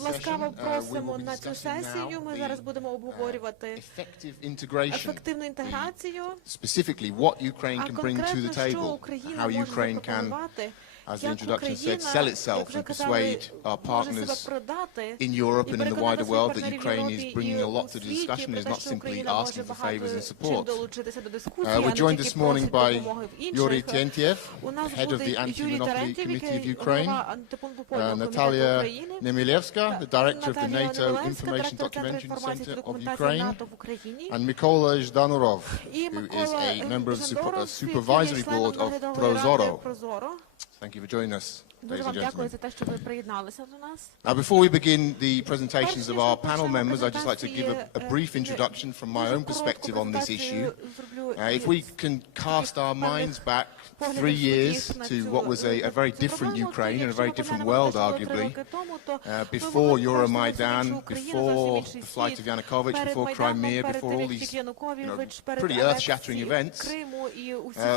Ласкаво просимо на цю сесію. Ми зараз будемо обговорювати ефективну інтеграцію, а конкретно, що Україна може запропонувати, as the introduction said, sell itself and persuade our partners in Europe and in the wider world that Ukraine is bringing a lot to the discussion and is not simply asking for favors and support. We're joined this morning by Yuri Tentiev, head of the Anti-Monopoly Committee of Ukraine, Natalia Nemilevska, the director of the NATO Information Documentation Center of Ukraine, and Mykola Zhdanurov, who is a member of the supervisory board of Prozoro. Thank you for joining us, ladies and gentlemen. Now, before we begin the presentations of our panel members, I'd just like to give a brief introduction from my own perspective on this issue. If we can cast our minds back 3 years to what was a very different Ukraine and a very different world, arguably, before Euromaidan, before the flight of Yanukovych, before Crimea, before all these pretty earth-shattering events,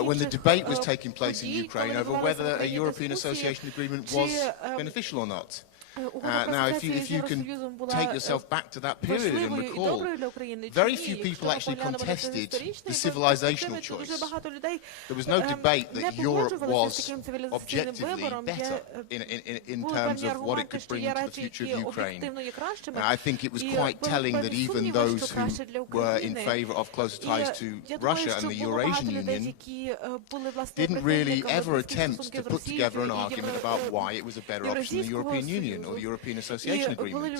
when the debate was taking place in Ukraine over whether a European Association Agreement was beneficial or not. Now, if you can take yourself back to that period and recall, very few people actually contested the civilizational choice. There was no debate that Europe was objectively better in terms of what it could bring to the future of Ukraine. I think it was quite telling that even those who were in favor of closer ties to Russia and the Eurasian Union didn't really ever attempt to put together an argument about why it was a better option than the European Union or the European Association Agreement.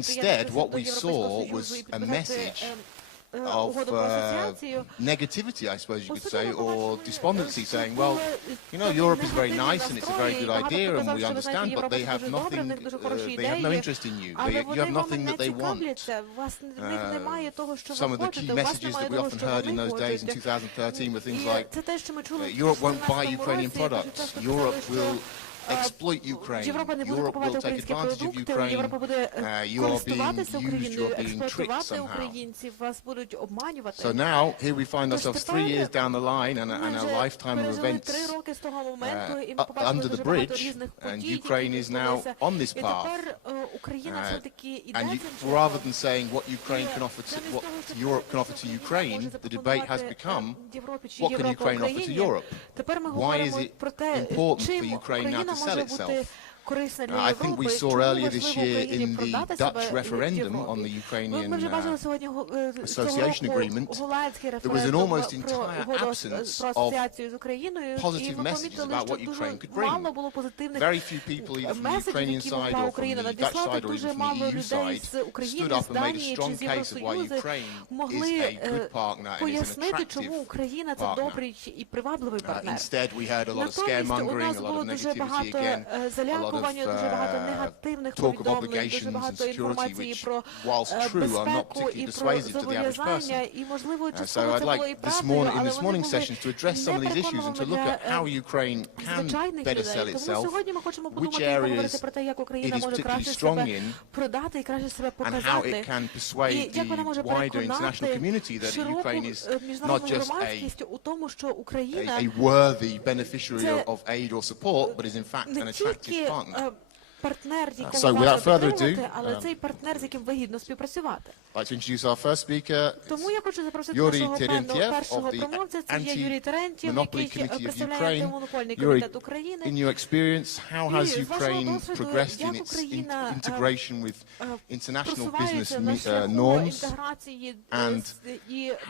Instead, what we saw was a message of negativity, I suppose you could say, or despondency, saying, well, you know, Europe is very nice and it's a very good idea and we understand, but they have nothing, they have no interest in you. You have nothing that they want. Some of the key messages that we often heard in those days in 2013 were things like, Europe won't buy Ukrainian products, Europe will exploit Ukraine, Europe will take advantage of Ukraine, you are being used, you are being tricked somehow. So now, here we find ourselves 3 years down the line and a lifetime of events under the bridge, and Ukraine is now on this path. And rather than saying what Ukraine can offer to, what Europe can offer to Ukraine, the debate has become, what can Ukraine offer to Europe? Why is it important for Ukraine now to sell itself? I think we saw earlier this year in the Dutch referendum on the Ukrainian Association Agreement, there was an almost entire absence of positive messages about what Ukraine could bring. Very few people, either from the Ukrainian side or from the Dutch side or even from the EU side, stood up and made a strong case of why Ukraine is a good partner and is an attractive partner. Instead, we heard a lot of scaremongering, a lot of negativity again, a lot of talk of obligations and security, which, whilst true, are not particularly persuasive to the average person. So I'd like in this morning's sessions to address some of these issues and to look at how Ukraine can better sell itself, which areas it is particularly strong in, and how it can persuade the wider international community that Ukraine is not just a worthy beneficiary of aid or support, but is in fact an attractive partner. So without further ado, I'd like to introduce our first speaker, Yuri Terentiev of the Anti-Monopoly Committee of Ukraine. Yuri, in your experience, how has Ukraine progressed in its integration with international business norms, and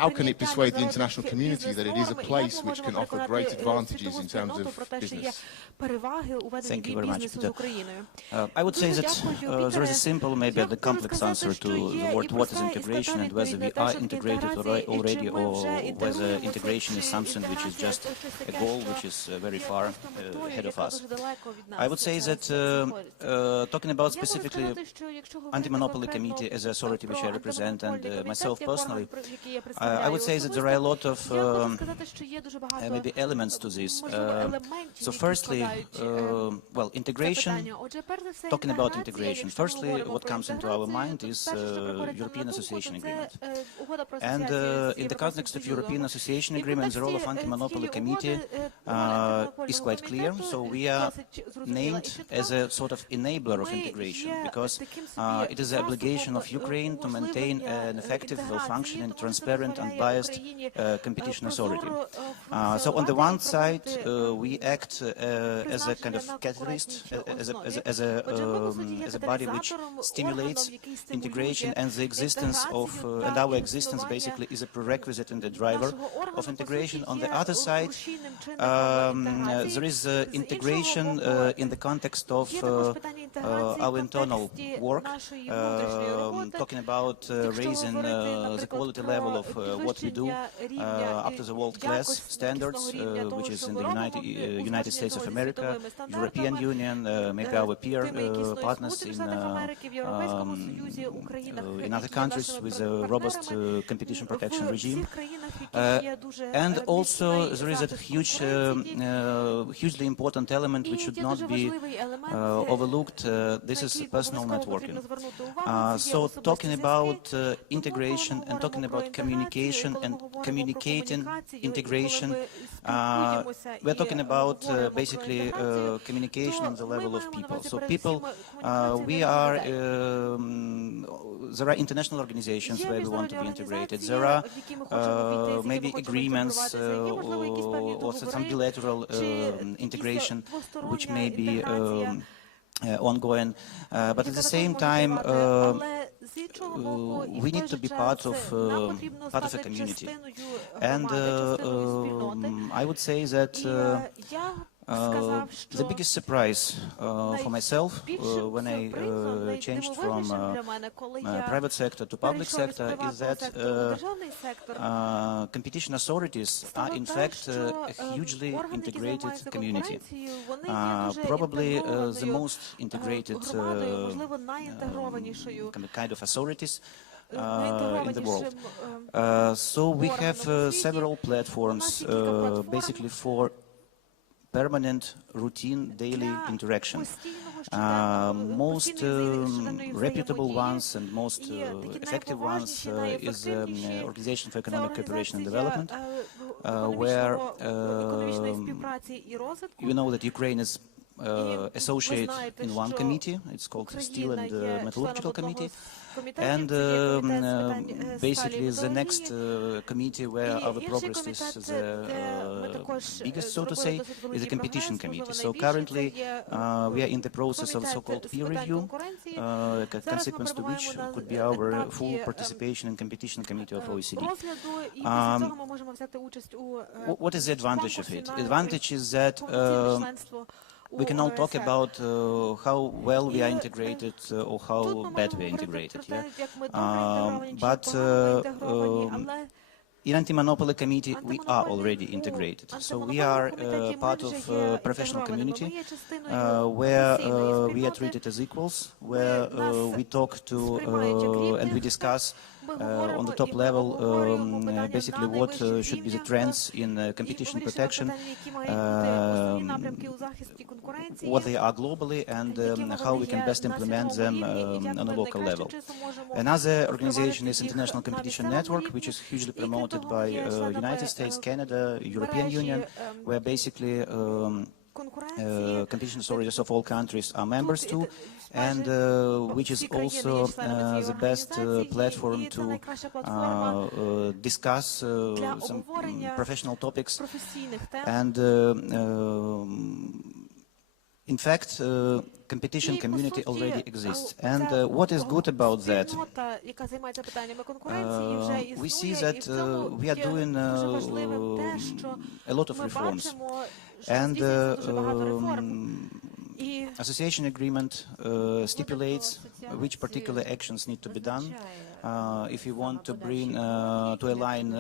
how can it persuade the international community that it is a place which can offer great advantages in terms of business? Thank you very much, Peter. I would say that there is a simple, maybe a complex answer to the word what is integration and whether we are integrated already or whether integration is something which is just a goal which is very far ahead of us. I would say that talking about specifically Anti-Monopoly Committee as an authority which I represent and myself personally, I would say that there are a lot of maybe elements to this. So firstly, well, integration talking about integration, firstly, what comes into our mind is European Association Agreement. And in the context of European Association Agreement, the role of Anti-Monopoly Committee is quite clear. So we are named as a sort of enabler of integration, because it is the obligation of Ukraine to maintain an effective, well-functioning, transparent, unbiased competition authority. So on the one side, we act as a kind of catalyst, as a body which stimulates integration, and the existence of and our existence basically is a prerequisite and the driver of integration. On the other side, there is integration in the context of our internal work, talking about raising the quality level of what we do up to the world-class standards, which is in the United States of America, European Union, maybe our peer partners in other countries with a robust competition protection regime. And also there is a hugely important element which should not be overlooked. This is personal networking. So talking about integration and talking about communication and communicating integration, we're talking about basically communication on the level of people. So people, there are international organizations where we want to be integrated. There are maybe agreements or some bilateral integration which may be ongoing, but at the same time we need to be part of a community. And I would say that the biggest surprise for myself when I changed from private sector to public sector is that competition authorities are in fact a hugely integrated community, probably the most integrated kind of authorities in the world. So we have several platforms basically for permanent, routine, daily interaction. Most reputable ones and most effective ones is the Organization for Economic Cooperation and Development, where you know that Ukraine is associate in one committee. It's called Steel and Metallurgical Committee, and basically the next committee where our progress is the biggest, so to say, is the Competition Committee. So currently we are in the process of so-called peer review, a consequence to which could be our full participation in Competition Committee of OECD. What is the advantage of it? The advantage is that we can all talk about how well we are integrated or how bad we are integrated. Yeah? But in Anti-Monopoly Committee, we are already integrated. So we are part of a professional community where we are treated as equals, where we talk to and we discuss on the top level basically what should be the trends in competition protection, what they are globally, and how we can best implement them on a local level. Another organization is International Competition Network, which is hugely promoted by United States, Canada, European Union, where basically competition authorities of all countries are members too, and which is also the best platform to discuss some professional topics. And in fact, competition community already exists. And what is good about that? We see that we are doing a lot of reforms. And association agreement stipulates which particular actions need to be done if you want to bring to align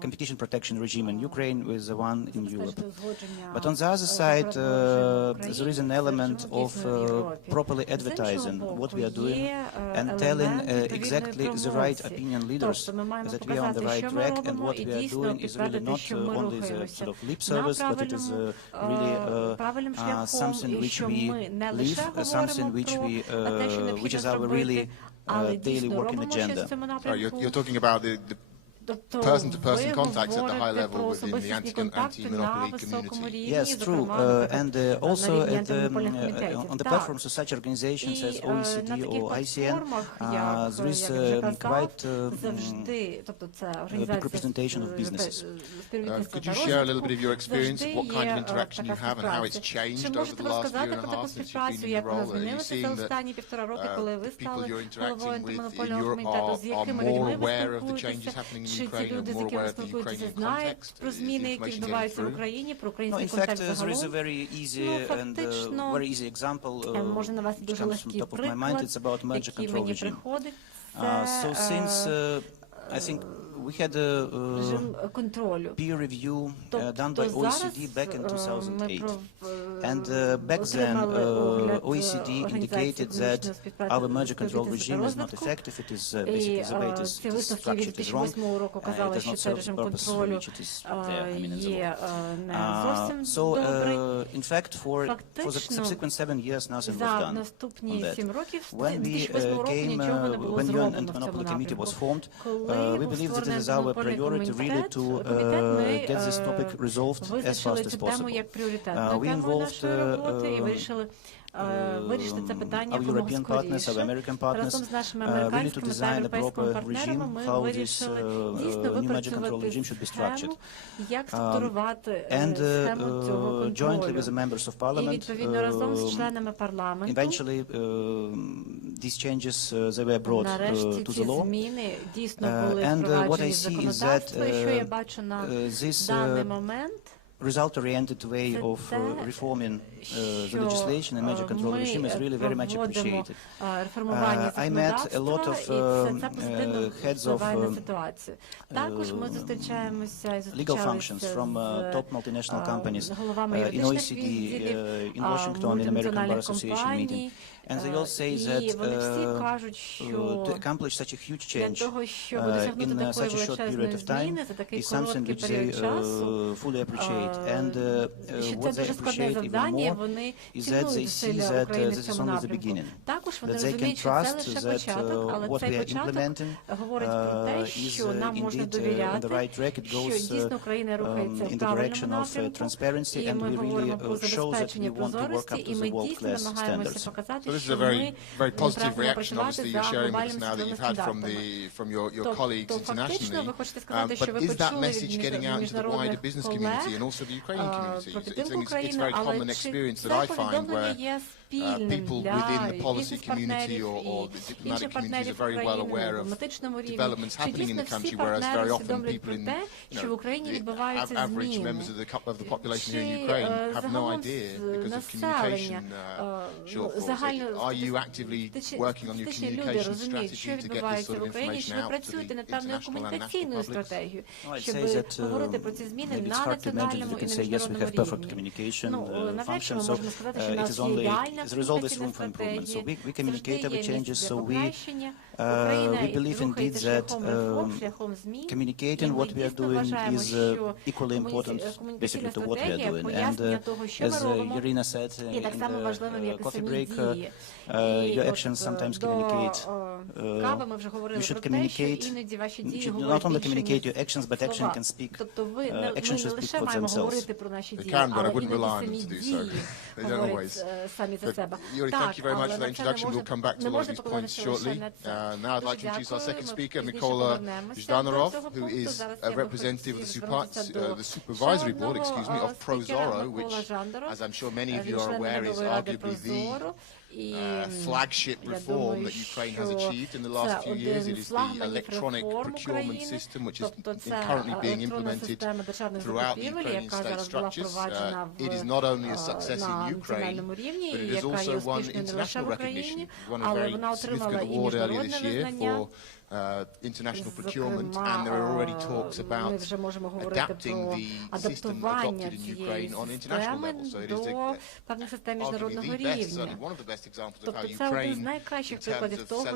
competition protection regime in Ukraine with the one in Europe. But on the other side, there is an element of properly advertising what we are doing and telling exactly the right opinion leaders that we are on the right track, and what we are doing is really not only the sort of lip service, but it is really something which we live, something which is our really daily working agenda. You're talking about the person-to-person contacts at the high level within the anti-monopoly community. Yes, true. And also on the platforms of such organizations as OECD or ICN, there is quite big representation of businesses. Could you share a little bit of your experience of what kind of interaction you have and how it's changed over the last year and a half since you've been in the role? Are you seeing that people you're interacting with in Europe are more aware of the changes happening in Ukraine, or more aware of the Ukrainian context? Is the information getting through? No, in fact, there is a very easy and very easy example which comes from top of my mind. It's about merger control regime. So since I think we had a peer review done by OECD back in 2008. And back then, OECD indicated that our merger control regime is not effective. It is basically the way it is structured is wrong. It does not serve the purpose for which it is there, I mean, in the law. So, in fact, for the subsequent 7 years, nothing was done on that. When we came, when UN Anti-Monopoly Committee was formed, we believe that it is our priority really to get this topic resolved as fast as possible. We involved our European partners, our American partners, really to design a proper regime, how this new merger control regime should be structured. And jointly with the members of parliament, eventually these changes they were brought to the law. And what I see is that this result-oriented way of reforming the legislation and merger control regime is really very much appreciated. I met a lot of heads of legal functions from top multinational companies in OECD, in Washington, in American Bar Association meeting. And they all say that to accomplish such a huge change in such a short period of time is something which they fully appreciate. And what they appreciate even more is that they see that this is only the beginning. That they can trust that what we are implementing is indeed on the right track. It goes in the direction of transparency, and we really show that we want to work up to the world-class standards. So this is a very positive reaction, obviously, you're sharing with us now that you've had from your colleagues internationally. But is that message getting out into the wider business community and also the Ukrainian community? It's a very common experience that I find where people within the policy community or the diplomatic communities are very well aware of developments happening in the country, whereas very often people in the average members of the population here in Ukraine have no idea because of communication shortfalls. Are you actively working on your communication strategy to get this sort of information out to the international and national publics? I'd say that maybe it's hard to imagine that we can say, yes, we have perfect communication function, so it is only, there is always room for improvement. So we communicate our changes, so we believe indeed that communicating what we are doing is equally important basically to what we are doing. And as Irina said in the coffee break, your actions sometimes communicate. You should communicate, you should not only communicate your actions, but action can speak, action should speak for themselves. They can, but I wouldn't rely on them to do so. They don't always. But, Yuri, thank you very much for that introduction. We'll come back to a lot of these points shortly. Now I'd like to introduce our second speaker, Mykola Zhdanarov, who is a representative of the supervisory board, of Prozorro, which, as I'm sure many of you are aware, is arguably the flagship reform that Ukraine has achieved in the last few years. It is the electronic procurement system which is currently being implemented throughout the Ukrainian state structures. It is not only a success in Ukraine, but it has also won international recognition. It won a very significant award earlier this year for international procurement, and there are already talks about adapting the system adopted in Ukraine on international level. So it is arguably the best, certainly one of the best examples of how Ukraine, in terms of selling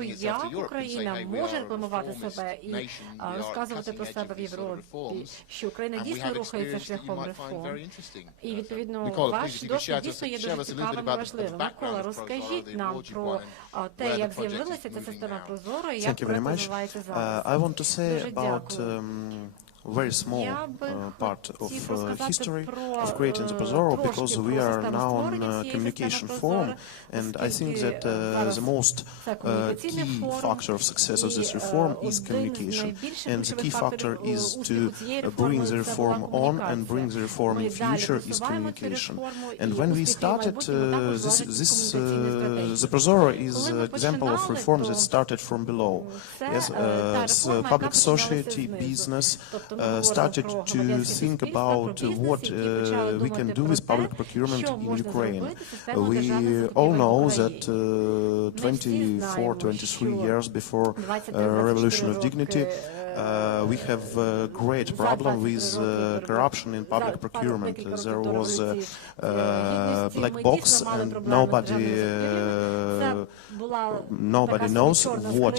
itself to Europe, can say, hey, we are a reformist nation, we are at the cutting edge of these sort of reforms, and we have experience that you might find very interesting. Mikola, please, if you could share with us a little bit about the background of ProZorro, the awards you've won, and where the project is moving now. Thank you very much. I want to say about very small part of history of creating the ProZorro, because we are now on communication forum, and I think that the most key factor of success of this reform is communication, and the key factor is to bring the reform on and bring the reform in future is communication. And when we started the ProZorro is an example of reform that started from below. Yes, public society, business started to think about what we can do with public procurement in Ukraine. We all know that 24, 23 years before Revolution of Dignity, we have a great problem with corruption in public procurement. There was a black box, and nobody knows what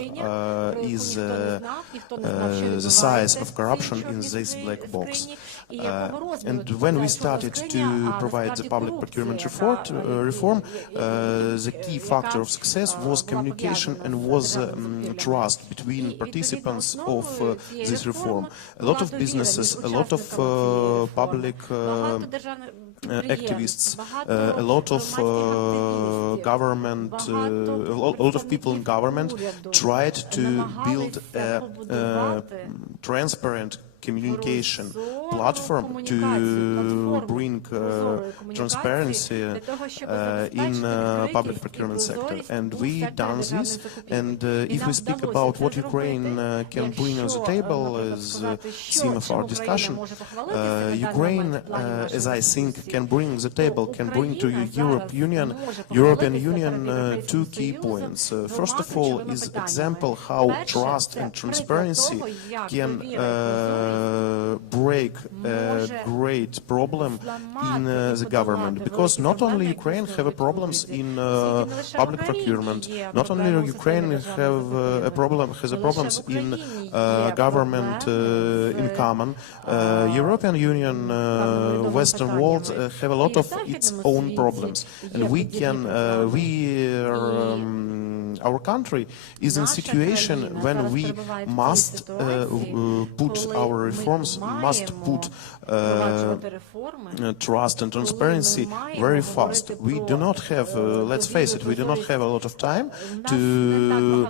is the size of corruption in this black box. And when we started to provide the public procurement reform, the key factor of success was communication and was trust between participants of this reform. A lot of businesses, a lot of public activists, a lot of government, a lot of people in government tried to build a transparent communication platform to bring transparency in public procurement sector. And we done this, and if we speak about what Ukraine can bring on the table as theme of our discussion, Ukraine, as I think, can bring the table, can bring to European Union two key points. First of all is example how trust and transparency can break a great problem in the government, because not only Ukraine have problems in public procurement, not only Ukraine has problems in government in common. European Union, Western world have a lot of its own problems, and our country is in a situation when we must put our reforms, must put trust and transparency very fast. We do not have, let's face it, we do not have a lot of time to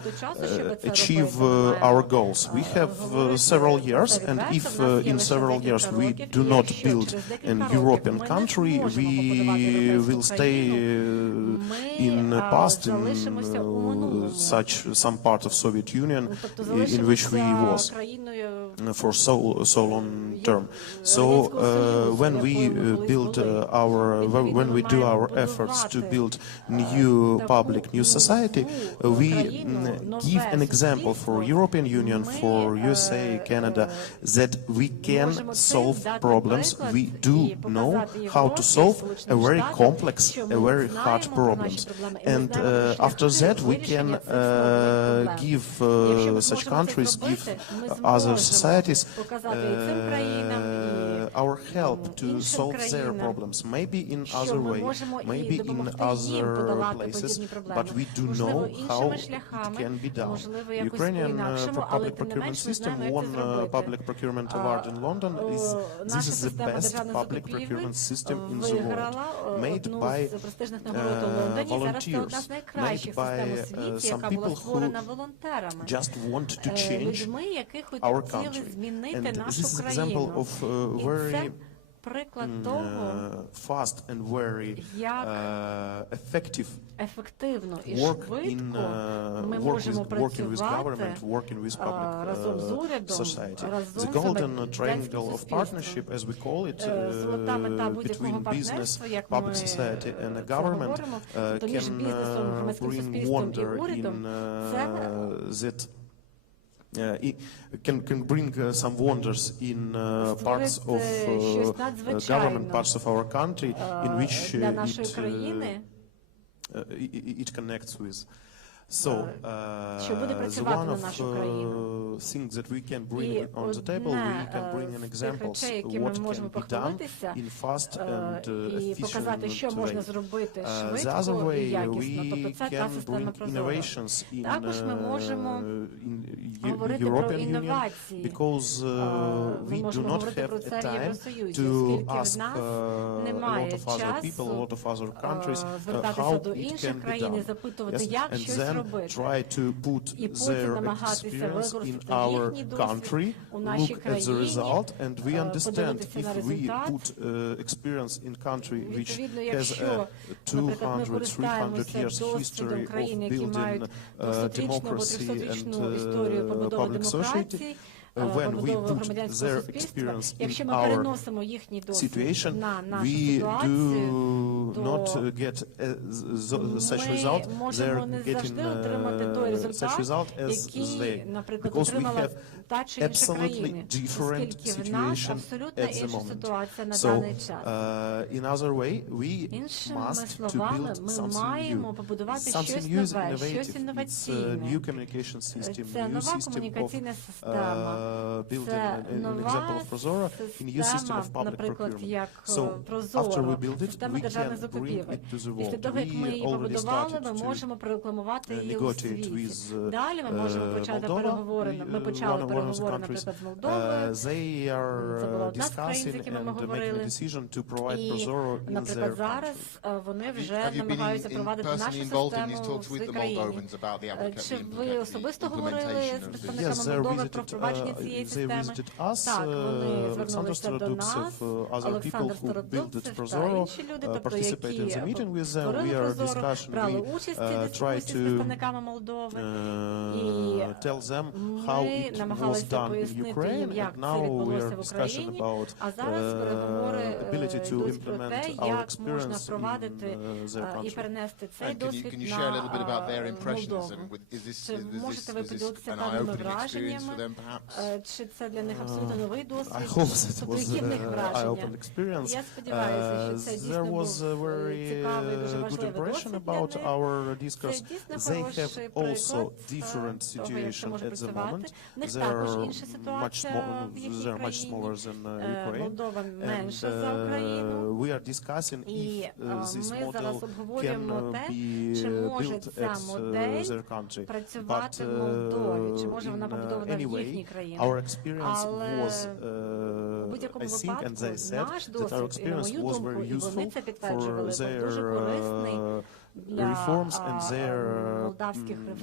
achieve our goals. We have several years, and if in several years we do not build an European country, we will stay in the past, in some part of Soviet Union in which we was for so long term. So when we do our efforts to build new society, we give an example for European Union, for USA, Canada, that we can solve problems. We do know how to solve a very complex, a very hard problems, and after that we can give such countries, give other societies our help to solve their problems, maybe in other way, maybe in other places, but we do know how it can be done. Ukrainian public procurement system won public procurement award in London. This is the best public procurement system in the world, made by volunteers, made by some people who just want to change our country. And this is an example of very fast and very effective working with government, working with public society. The golden triangle of partnership, as we call it, between business, public society and the government can bring wonder in that can bring some wonders in parts of government, parts of our country, in which it connects with. So, the one of things that we can bring on the table, we can bring in examples what can be done in fast and efficient way. The other way, we can bring innovations in European Union, because we do not have a time to ask a lot of other people, a lot of other countries how it can be done. Yes? And then try to put their experience in our country, look at the result, and we understand if we put experience in country which has a 200, 300 years history of building democracy and public society, when we put their experience in our situation, we do not get such result. They're getting such result as they, because we have absolutely different situation at the moment. So, in other way, we must to build something new is innovative. It's a new communication system, new system of building an example of Prozoro, a new system of public procurement. So, after we build it, we can bring it to the world. We already started to negotiate with Moldova, one of the countries. They are discussing and making a decision to provide Prozoro in their country. Have you been personally involved in these talks with the Moldovans about the implementation of this? Yes, they visited us, Alexander Starodubtsev, other people who built Prozoro, participated in the meeting with them. We are discussing, we try to tell them how it was done in Ukraine, and now we are discussing about ability to implement our experience in their country. And can you share a little bit about their impressions? And is this an eye-opening experience for them, perhaps? I hope that was an eye-opening experience. There was a very good impression about our discourse. They have also different situation at the moment. They are much smaller than Ukraine, and we are discussing if this model can be built at their country. But anyway, our experience was, I think, and they said that our experience was very useful for their reforms, and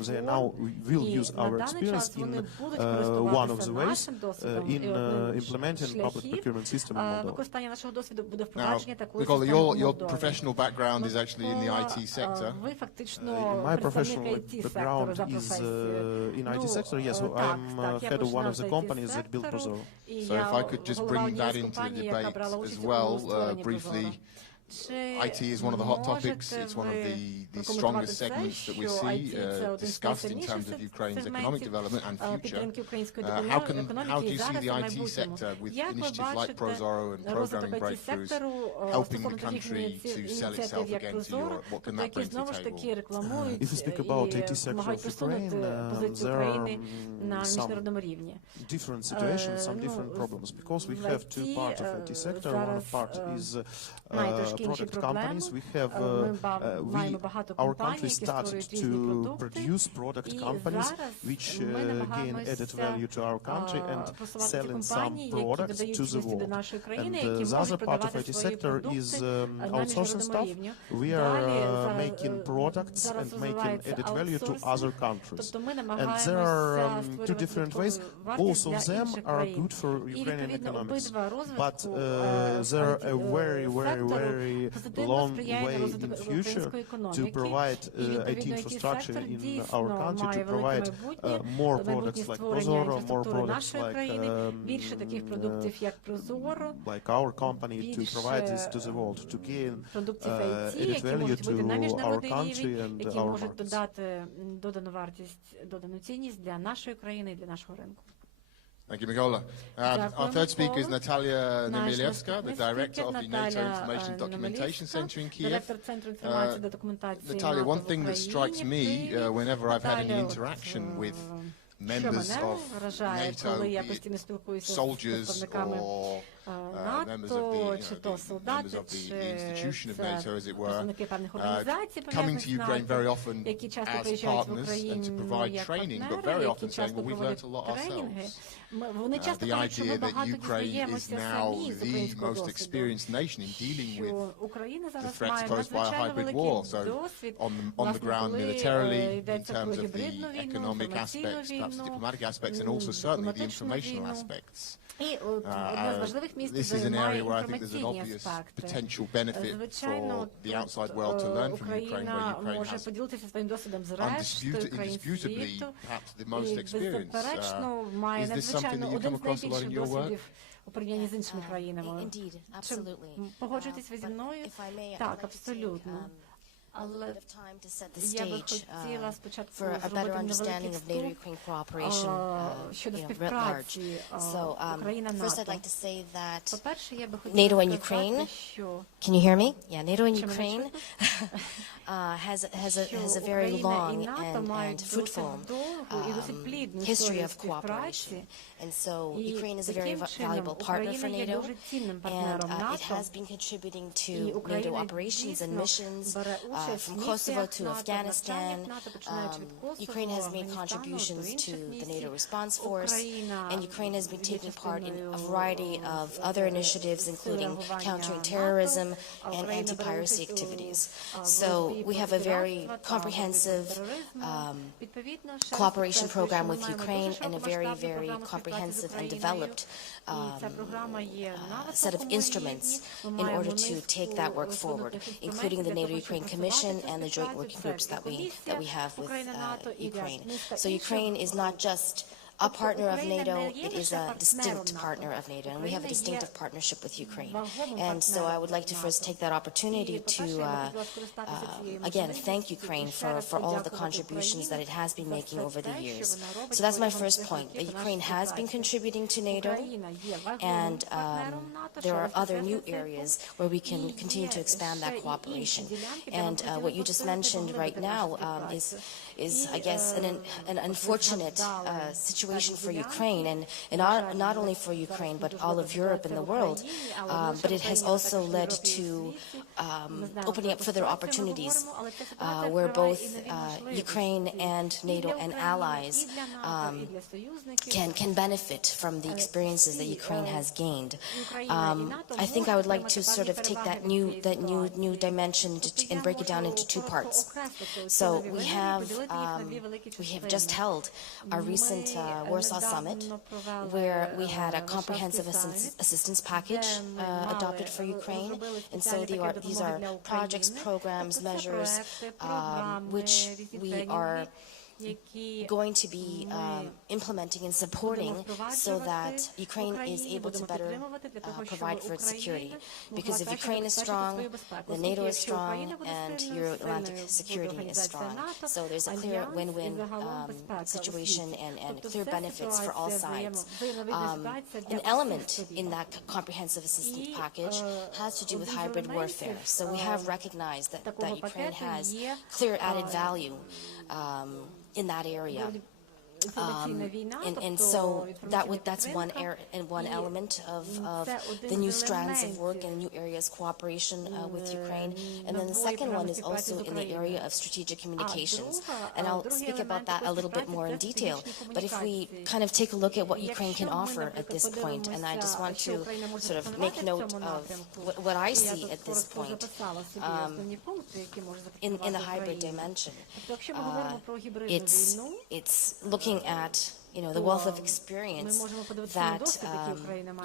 they now will use our experience in one of the ways in implementing public procurement system in Moldova. Now, Mikola, your professional background is actually in the IT sector. My professional background is in IT sector. Yes, I'm head of one of the companies that built Prozoro. So if I could just bring that into the debate as well, briefly. IT is one of the hot topics. It's one of the strongest segments that we see discussed in terms of Ukraine's economic development and future. How do you see the IT sector with initiatives like Prozoro and programming breakthroughs helping the country to sell itself again to Europe? What can that bring to the table? If you speak about IT sector of Ukraine, there are some different situations, some different problems, because we have two parts of IT sector. One part is product companies. We have our country started to produce product companies which gain added value to our country and selling some products to the world. And the other part of IT sector is outsourcing stuff. We are making products and making added value to other countries. And there are two different ways. Both of them are good for Ukrainian economics, but there are a very, very, very long way in future to provide IT infrastructure in our country, to provide more products like Prozoro, more products like our company, to provide this to the world, to gain added value to our country security and які our можуть markets. додати додану цінність для нашої країни і для нашого ринку. Thank you, Mykola. Our third speaker is Natalia Nemilevska, the director of the NATO Information Documentation Center in Kyiv. Natalia, one thing that strikes me whenever I've had any interaction with members of NATO, be it soldiers or members of the institution of NATO, as it were, coming to Ukraine very often as partners and to provide training, but very often saying, well, we've learnt a lot ourselves. The idea that Ukraine is now the most experienced nation in dealing with the threats posed by a hybrid war, so on the ground militarily, in terms of the economic aspects, perhaps the diplomatic aspects, and also certainly the informational aspects. This is an area where I think there's an obvious potential benefit for the outside world to learn from Ukraine, where Ukraine has indisputably perhaps the most experience. Is this something that you come across a lot in your work? У порівнянні з іншими країнами. Погоджуєтесь ви зі мною? Так, абсолютно. Але я би хотіла спочатку зробити невеликий вступ щодо співпраці Україна-НАТО. По-перше, я би хотіла сказати, що... Can you hear me? Yeah, NATO and Ukraine has a very long and fruitful history of cooperation. And so Ukraine is a very valuable partner for NATO, and it has been contributing to NATO operations and missions from Kosovo to Afghanistan. Ukraine has made contributions to the NATO response force, and Ukraine has been taking part in a variety of other initiatives, including countering terrorism and anti-piracy activities. So we have a very comprehensive cooperation program with Ukraine and a very, very comprehensive and developed set of instruments in order to take that work forward, including the NATO-Ukraine Commission and the joint working groups that we have with Ukraine. So Ukraine is not just a partner of NATO, it is a distinct partner of NATO, and we have a distinctive partnership with Ukraine. And so I would like to first take that opportunity to, again, thank Ukraine for all of the contributions that it has been making over the years. So that's my first point, that Ukraine has been contributing to NATO, and there are other new areas where we can continue to expand that cooperation. And what you just mentioned right now is I guess, an unfortunate situation for Ukraine, and not only for Ukraine, but all of Europe and the world. But it has also led to opening up further opportunities where both Ukraine and NATO and allies can benefit from the experiences that Ukraine has gained. I think I would like to sort of take that new dimension and break it down into two parts. So we have just held our recent Warsaw Summit, where we had a comprehensive assistance package adopted for Ukraine. And so these are projects, programs, measures, which we are going to be implementing and supporting so that Ukraine is able to better provide for its security. Because if Ukraine is strong, then NATO is strong, and Euro-Atlantic security is strong. So there's a clear win-win situation and clear benefits for all sides. An element in that comprehensive assistance package has to do with hybrid warfare. So we have recognized that Ukraine has clear added value in that area. And so that's one element of the new strands of work and new areas of cooperation with Ukraine. And then the second one is also in the area of strategic communications. And I'll speak about that a little bit more in detail. But if we kind of take a look at what Ukraine can offer at this point, and I just want to sort of make note of what I see at this point in the hybrid dimension. It's looking at the wealth of experience that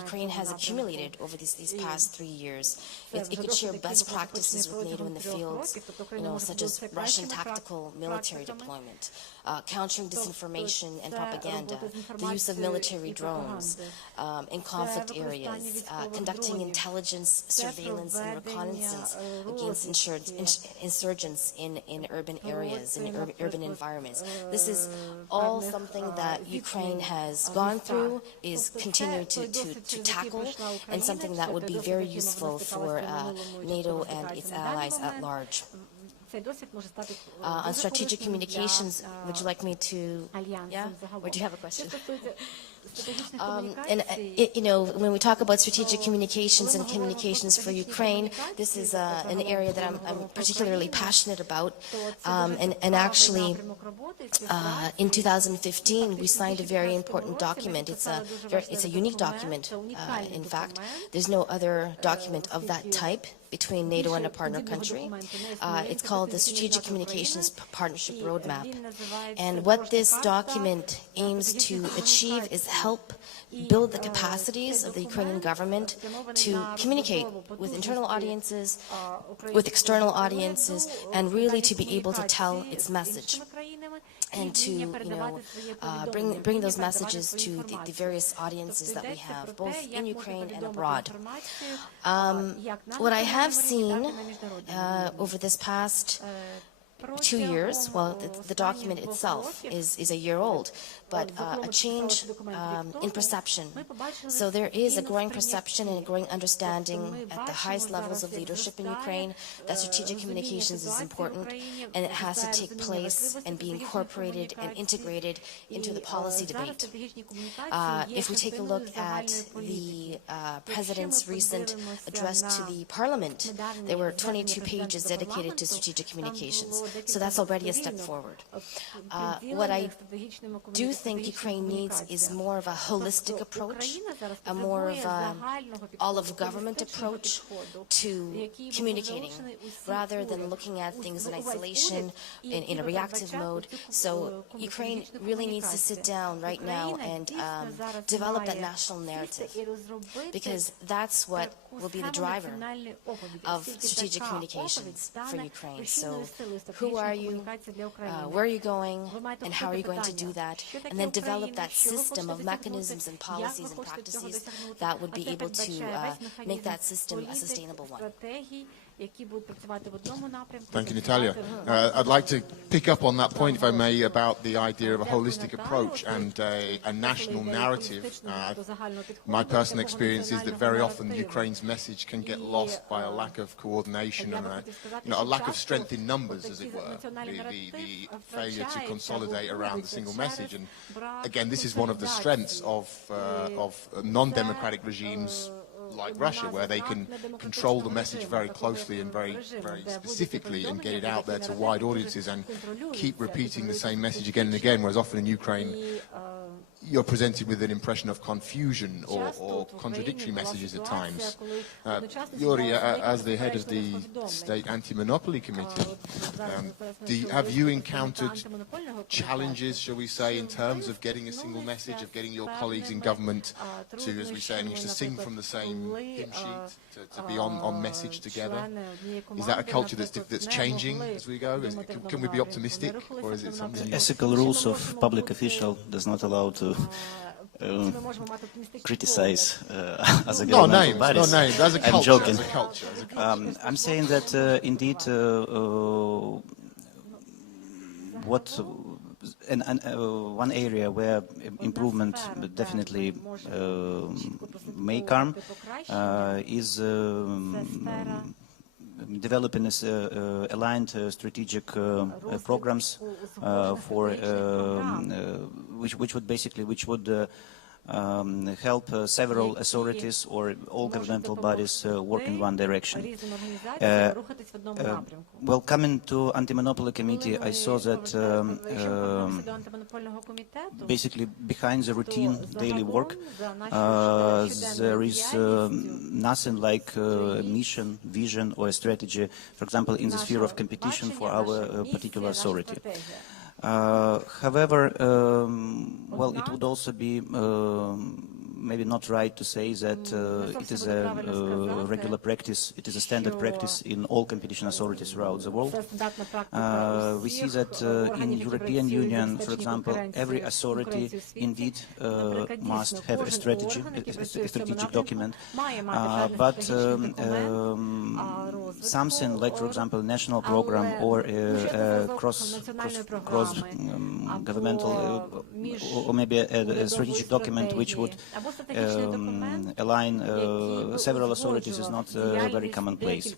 Ukraine has accumulated over these past 3 years. It could share best practices with NATO in the fields, such as Russian tactical military deployment, countering disinformation and propaganda, the use of military drones in conflict areas, conducting intelligence, surveillance, and reconnaissance against insurgents in urban areas, in urban environments. This is all something that Ukraine has gone through, is continuing to tackle, and something that would be very useful for NATO and its allies at large. On strategic communications, would you like me to, yeah? Or do you have a question? You know, when we talk about strategic communications and communications for Ukraine, this is an area that I'm particularly passionate about. And actually, in 2015, we signed a very important document. It's a unique document. In fact, there's no other document of that type between NATO and a partner country. It's called the Strategic Communications Partnership Roadmap. And what this document aims to achieve is help build the capacities of the Ukrainian government to communicate with internal audiences, with external audiences, and really to be able to tell its message, and to, you know, bring those messages to the various audiences that we have, both in Ukraine and abroad. What I have seen over this past 2 years, well, the document itself is a year old, but a change in perception. So there is a growing perception and a growing understanding at the highest levels of leadership in Ukraine that strategic communications is important, and it has to take place and be incorporated and integrated into the policy debate. If we take a look at the President's recent address to the Parliament, there were 22 pages dedicated to strategic communications. So that's already a step forward. What I do think Ukraine needs is more of a holistic approach, a more of an all-of-government approach to communicating, rather than looking at things in isolation, in a reactive mode. So Ukraine really needs to sit down right now and develop that national narrative, because that's what will be the driver of strategic communications for Ukraine. So who are you, where are you going, and how are you going to do that? And then develop that system of mechanisms and policies and practices that would be able to make that system a sustainable one. Thank you, Natalia. I'd like to pick up on that point, if I may, about the idea of a holistic approach and a national narrative. My personal experience is that very often Ukraine's message can get lost by a lack of coordination and a lack of strength in numbers, as it were, the failure to consolidate around the single message. And again, this is one of the strengths of non-democratic regimes like Russia, where they can control the message very closely and very specifically and get it out there to wide audiences and keep repeating the same message again and again, whereas often in Ukraine you're presented with an impression of confusion or contradictory messages at times. Yuri, as the head of the State Anti-Monopoly Committee, have you encountered challenges, shall we say, in terms of getting a single message, of getting your colleagues in government to, as we say in English, to sing from the same hymn sheet, to be on message together? Is that a culture that's changing as we go? Can we be optimistic, or is it something? The ethical rules of public official does not allow to criticize other governmental bodies. No names. As a culture, I'm joking. As a culture. I'm saying that indeed one area where improvement definitely may come is developing aligned strategic programs for which would help several authorities or all governmental bodies work in one direction. Well, coming to Anti-Monopoly Committee, I saw that basically behind the routine daily work, there is nothing like a mission, vision, or a strategy, for example, in the sphere of competition for our particular authority. However, well, it would also be maybe not right to say that it is a regular practice, it is a standard practice in all competition authorities throughout the world. We see that in European Union, for example, every authority indeed must have a strategy, a strategic document, but something like, for example, national program or cross-governmental or maybe a strategic document which would align several authorities is not very commonplace.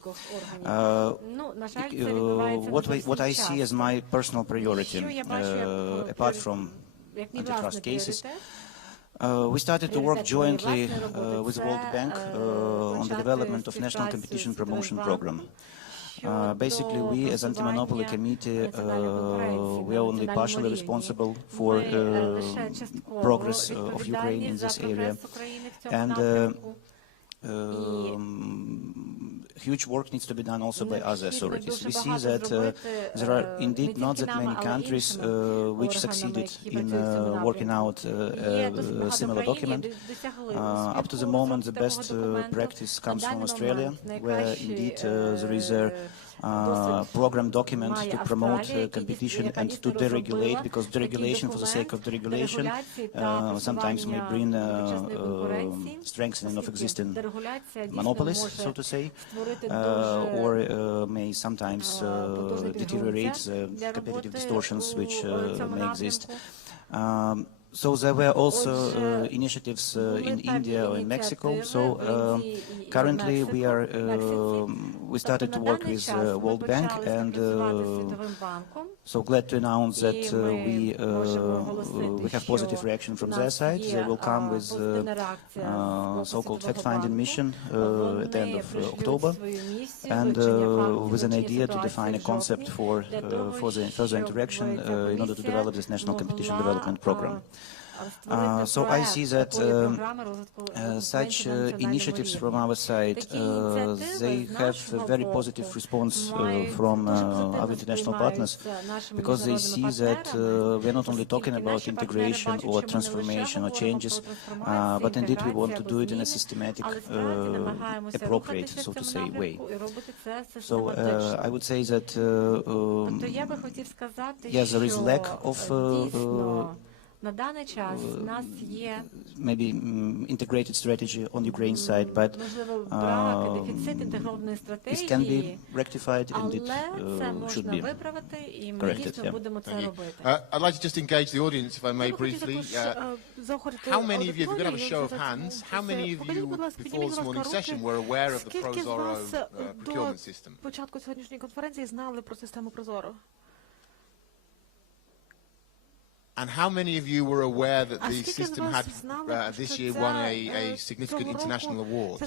What I see as my personal priority, apart from antitrust cases, we started to work jointly with the World Bank on the development of National Competition Promotion Program. Basically, we as Anti-Monopoly Committee, we are only partially responsible for progress of Ukraine in this area. And huge work needs to be done also by other authorities. We see that there are indeed not that many countries which succeeded in working out a similar document. Up to the moment, the best practice comes from Australia, where indeed there is a program document to promote competition and to deregulate, because deregulation for the sake of deregulation sometimes may bring strengthening of existing monopolies, so to say, or may sometimes deteriorate the competitive distortions which may exist. So there were also initiatives in India or in Mexico. So currently we started to work with World Bank, and so glad to announce that we have positive reaction from their side. They will come with so-called fact-finding mission at the end of October, and with an idea to define a concept for the further interaction in order to develop this national competition development program. So I see that such initiatives from our side, they have a very positive response from our international partners, because they see that we're not only talking about integration or transformation or changes, but indeed we want to do it in a systematic, appropriate, so to say, way. So I would say that yes, there is lack of maybe integrated strategy on Ukraine side, but this can be rectified and it should be corrected. Yeah. I'd like to just engage the audience, if I may, briefly. How many of you, if we could have a show of hands, how many of you before this morning's session were aware of the Prozoro procurement system? And how many of you were aware that the system had this year won a significant international award? Okay,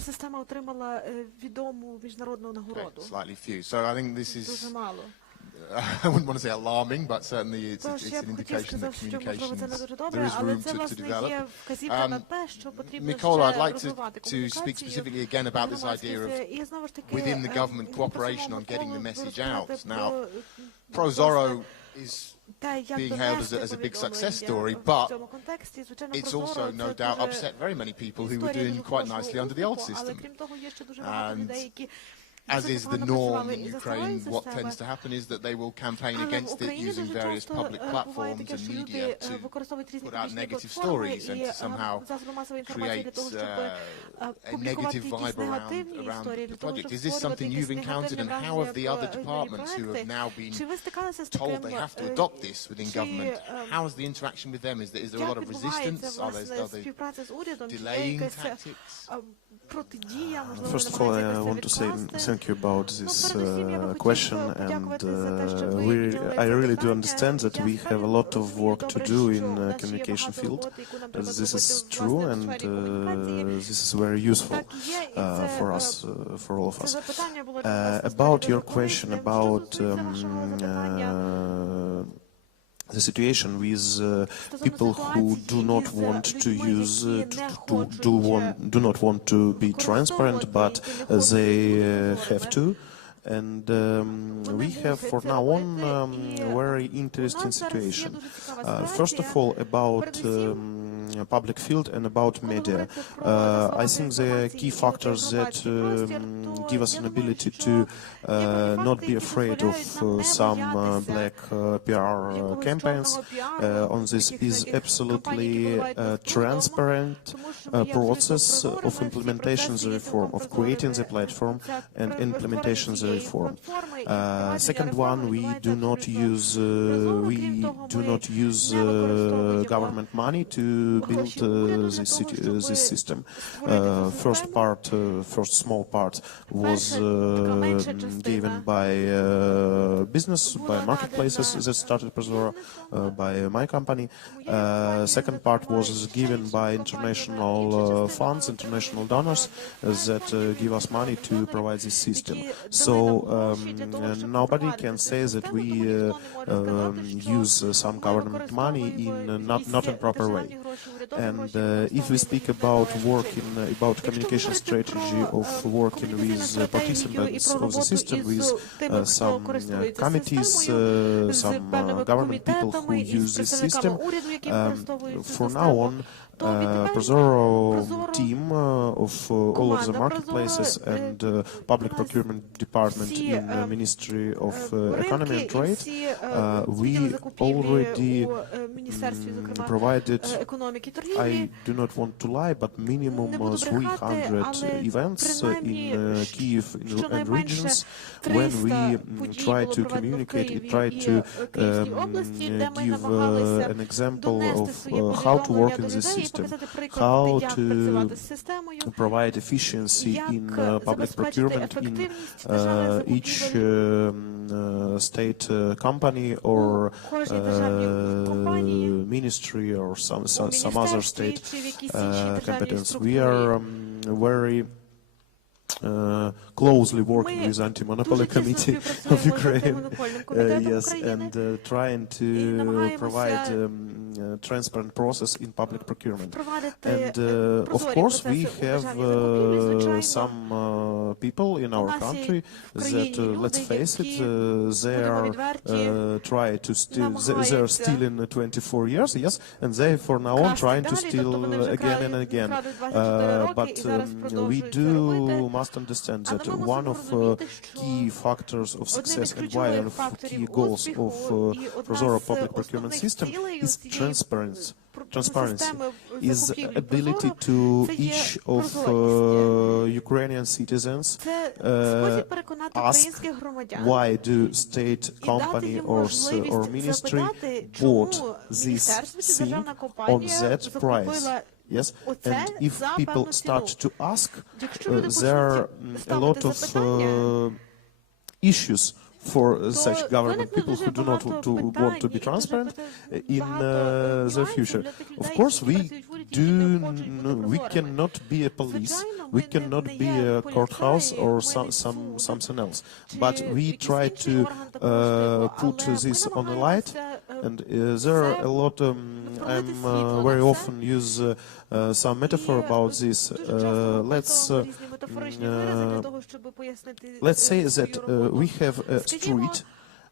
slightly few. So I think this is, I wouldn't want to say alarming, but certainly it's an indication that communications, there is room to develop. Mykola, I'd like to speak specifically again about this idea of within the government cooperation on getting the message out. Now, Prozoro is being hailed as a big success story, but it's also no doubt upset very many people who were doing quite nicely under the old system. And as is the norm in Ukraine, what tends to happen is that they will campaign against it using various public platforms and media to put out negative stories and to somehow create a negative vibe around the project. Is this something you've encountered, and how have the other departments who have now been told they have to adopt this within government, how is the interaction with them? Is there a lot of resistance? Are they delaying tactics? First of all, I want to say thank you about this question, and I really do understand that we have a lot of work to do in the communication field. This is true, and this is very useful for us, for all of us. About your question about the situation with people who do not want to use, do not want to be transparent, but they have to. And we have for now on very interesting situation. First of all, about public field and about media. I think the key factors that give us an ability to not be afraid of some black PR campaigns on this is absolutely transparent process of implementation of the reform, of creating the platform and implementation of the reform. Second one, we do not use government money to build this system. First small part was given by business, by marketplaces that started Prozoro, by my company. Second part was given by international funds, international donors that give us money to provide this system. So nobody can say that we use some government money in not in proper way. And if we speak about about communication strategy of working with participants of the system, with some committees, some government people who use this system, for now on, Prozoro team of all of the marketplaces and public procurement department in the Ministry of Economy and Trade, we already provided, I do not want to lie, but minimum 300 events in Kyiv and regions when we try to communicate, try to give an example of how to work in this system, how to provide efficiency in public procurement in each state company or ministry or some other state competence. We are very closely working with Anti-Monopoly Committee of Ukraine, yes, and trying to provide transparent process in public procurement. And of course, we have some people in our country that, let's face it, they are still in 24 years, yes, and they for now on trying to steal again and again. But we must understand that one of key factors of success and one of key goals of Prozoro public procurement system is transparency, is ability to each of Ukrainian citizens ask why do state company or ministry bought this thing on that price. Yes, and if people start to ask, there are a lot of issues for such government people who do not want to be transparent in the future. Of course, we cannot be a police, we cannot be a courthouse or something else, but we try to put this on the light. And there are a lot, I'm very often use some metaphor about this. Let's say that we have a street,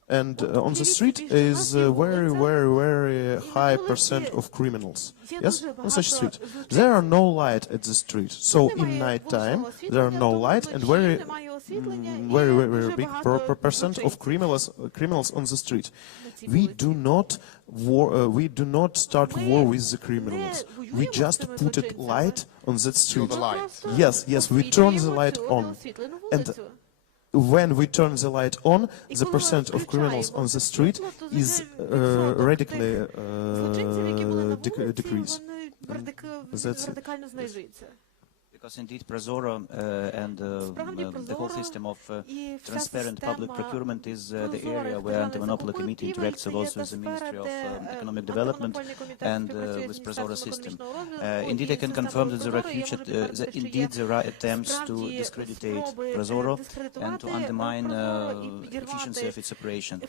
and on the street is very high percent of criminals. Yes, on such street. There are no light at the street. So in night time, there are no light and very big percent of criminals on the street. We do not start war with the criminals. We just put a light on that street. Yes, we turn the light on. And when we turn the light on, the percent of criminals on the street is radically decrease. That's it. Because indeed Prozoro and the whole system of transparent public procurement is the area where Anti-Monopoly Committee interacts a lot with the Ministry of Economic Development and with Prozoro system. Indeed, I can confirm that there are attempts to discreditate Prozoro and to undermine efficiency of its operation.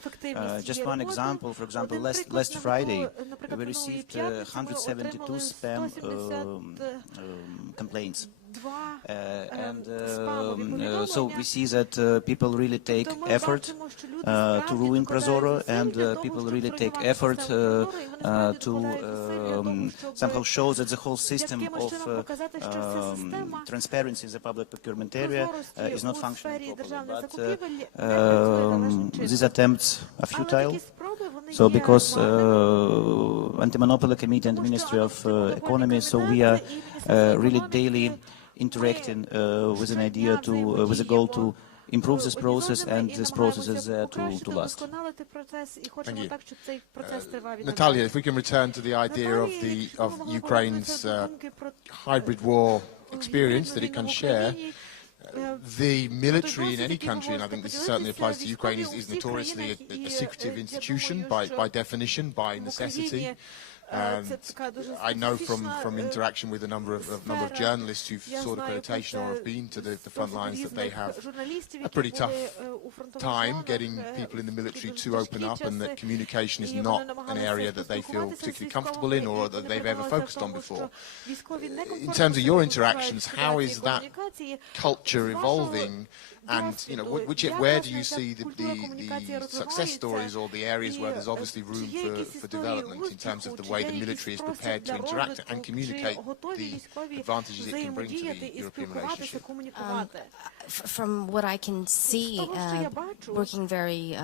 Just one example, for example, last Friday we received 172 spam complaints. So we see that people really take effort to ruin Prozoro, and people really take effort to somehow show that the whole system of transparency in the public procurement area is not functioning properly. But these attempts are futile. So because Anti-Monopoly Committee and the Ministry of Economy, so we are really daily interacting with an idea with a goal to improve this process, and this process is there to last. Thank you. Natalia, if we can return to the idea of Ukraine's hybrid war experience that it can share. The military in any country, and I think this certainly applies to Ukraine, is notoriously a secretive institution by definition, by necessity. And I know from interaction with a number of journalists who've sought accreditation or have been to the front lines that they have a pretty tough time getting people in the military to open up, and that communication is not an area that they feel particularly comfortable in or that they've ever focused on before. In terms of your interactions, how is that culture evolving? And where do you see the success stories or the areas where there's obviously room for development in terms of the way the military is prepared to interact and communicate the advantages it can bring to the European relationship? From what I can see, working very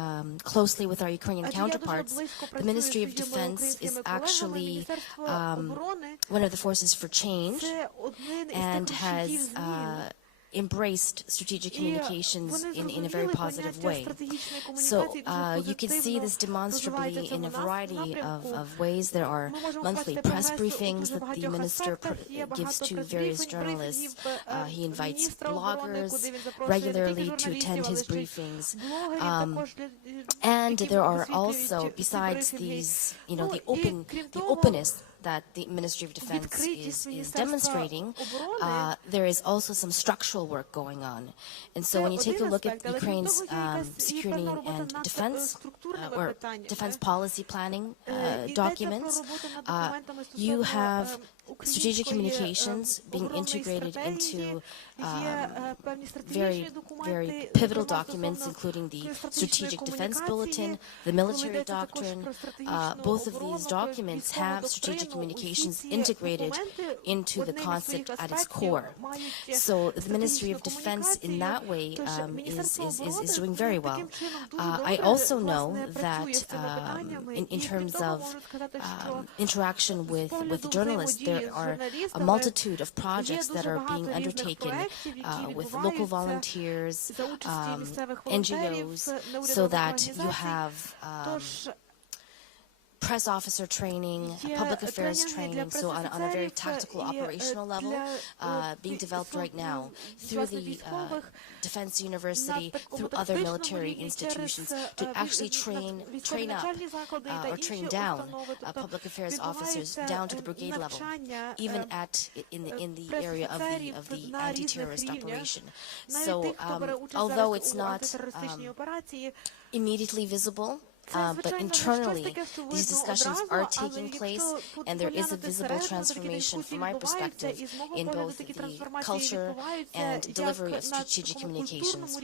closely with our Ukrainian counterparts, the Ministry of Defense is actually one of the forces for change and has embraced strategic communications in a very positive way. So you can see this demonstrably in a variety of ways. There are monthly press briefings that the minister gives to various journalists. He invites bloggers regularly to attend his briefings. And there are also, besides these, the openness that the Ministry of Defense is demonstrating, there is also some structural work going on. And so when you take a look at Ukraine's security and defense or defense policy planning documents, you have strategic communications being integrated into very, very pivotal documents, including the Strategic Defense Bulletin, the Military Doctrine. Both of these documents have strategic communications integrated into the concept at its core. So the Ministry of Defense in that way is doing very well. I also know that in terms of interaction with journalists, there are a multitude of projects that are being undertaken with local volunteers, NGOs, so that you have press officer training, public affairs training, so on a very tactical operational level, being developed right now through the Defense University, through other military institutions, to actually train up or train down public affairs officers down to the brigade level, even in the area of the anti-terrorist operation. So although it's not immediately visible, but internally, these discussions are taking place, and there is a visible transformation, from my perspective, in both the culture and delivery of strategic communications.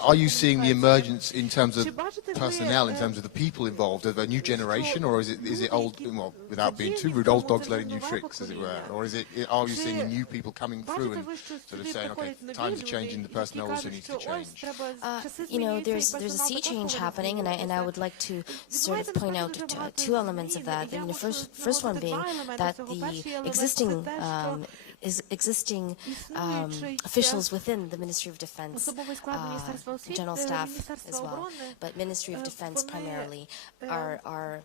Are you seeing the emergence in terms of personnel, in terms of the people involved, of a new generation, or is it old, well, without being too rude, old dogs learning new tricks, as it were, or are you seeing new people coming through and sort of saying, okay, times are changing, the personnel also needs to change? There's a sea change happening. And I would like to sort of point out two elements of that. The first one being that the existing officials within the Ministry of Defense, General Staff as well, but Ministry of Defense primarily, are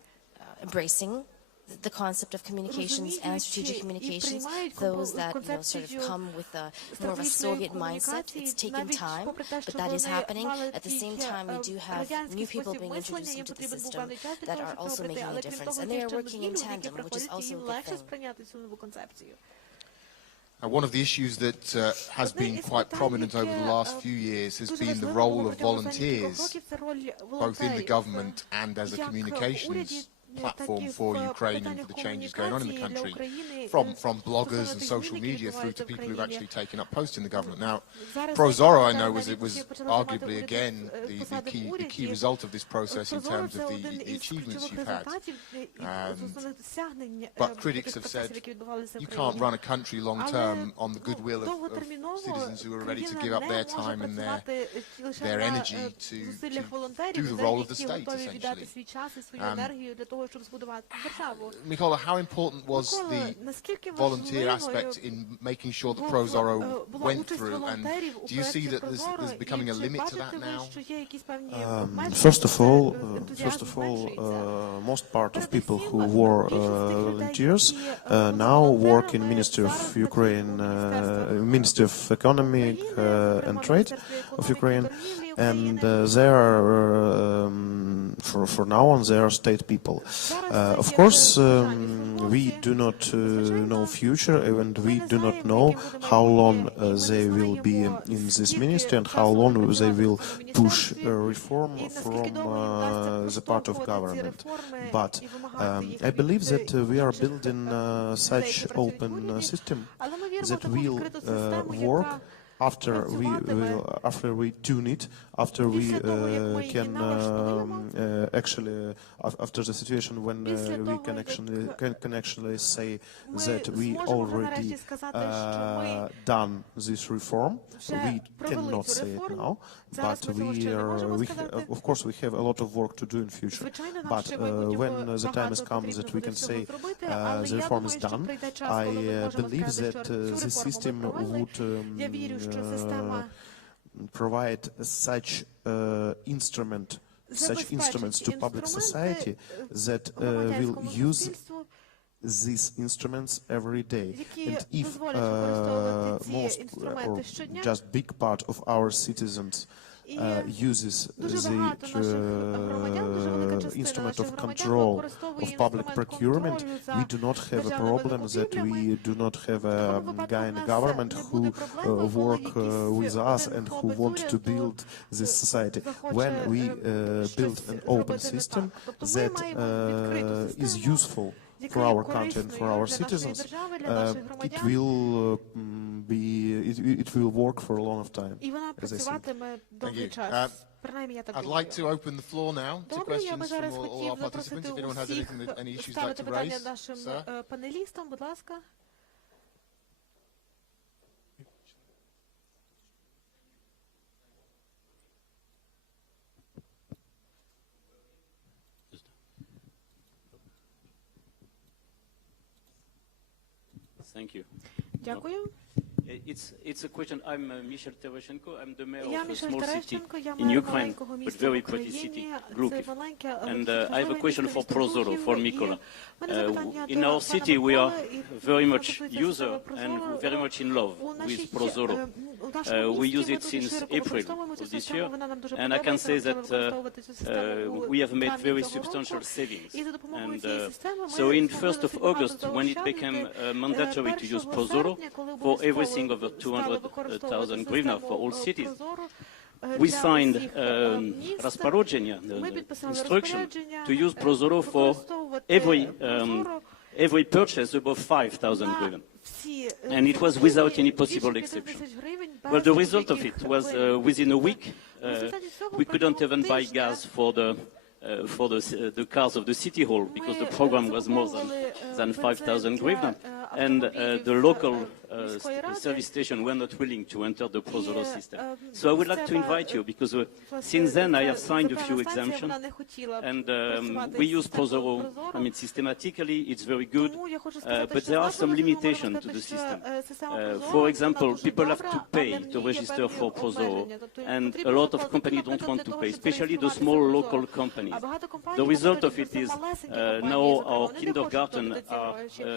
embracing the concept of communications and strategic communications, those that sort of come with more of a Soviet mindset. It's taken time, but that is happening. At the same time, we do have new people being introduced into the system that are also making a difference, and they are working in tandem, which is also a good thing. One of the issues that has been quite prominent over the last few years has been the role of volunteers, both in the government and as a communications platform for Ukraine and for the changes going on in the country, from bloggers and social media through to people who've actually taken up posts in the government. Now, ProZorro, I know, was arguably again the key result of this process in terms of the achievements you've had. But critics have said you can't run a country long term on the goodwill of citizens who are ready to give up their time and their energy to do the role of the state, essentially. Mykola, how important was the volunteer aspect in making sure that ProZorro went through, and do you see that there's becoming a limit to that now? First of all, most part of people who were volunteers now work in Ministry of Ukraine, Ministry of Economy and Trade of Ukraine, and they are for now on they are state people. Of course, we do not know future, and we do not know how long they will be in this ministry and how long they will push reform from the part of government. But I believe that we are building such open system that will work after we tune it, after we can actually after the situation when we can actually say that we already done this reform. We cannot say it now, but of course we have a lot of work to do in future. But when the time has come that we can say the reform is done, I believe that this system would provide such instruments to public society that will use these instruments every day. And if most or just big part of our citizens uses the instrument of control of public procurement, we do not have a problem that we do not have a guy in the government who work with us and who want to build this society. When we build an open system that is useful for our country and for our citizens, it will work for a long time, as I said. Thank you. I'd like to open the floor now to questions from all our participants. If anyone has any issues they'd like to raise, sir. Thank you. Дякую. It's a question. I'm Michel Tereshchenko. I'm the mayor of a small city in Ukraine, but very pretty city, Kyiv. And I have a question for ProZorro, for Mykola. In our city, we are very much user and very much in love with ProZorro. We use it since April of this year, and I can say that we have made very substantial savings. And so in 1st of August, when it became mandatory to use ProZorro for everything over 200,000 hryvnia for all cities, we signed Rasporodzenie, the instruction to use ProZorro for every purchase above 5,000 hryvnia. And it was without any possible exception. Well, the result of it was within a week, we couldn't even buy gas for the cars of the city hall because the program was more than 5,000 hryvnia. And the local service station were not willing to enter the ProZorro system. So I would like to invite you, because since then I have signed a few exemptions, and we use ProZorro, I mean, systematically, it's very good, but there are some limitations to the system. For example, people have to pay to register for ProZorro, and a lot of companies don't want to pay, especially the small local companies. The result of it is now our kindergarten are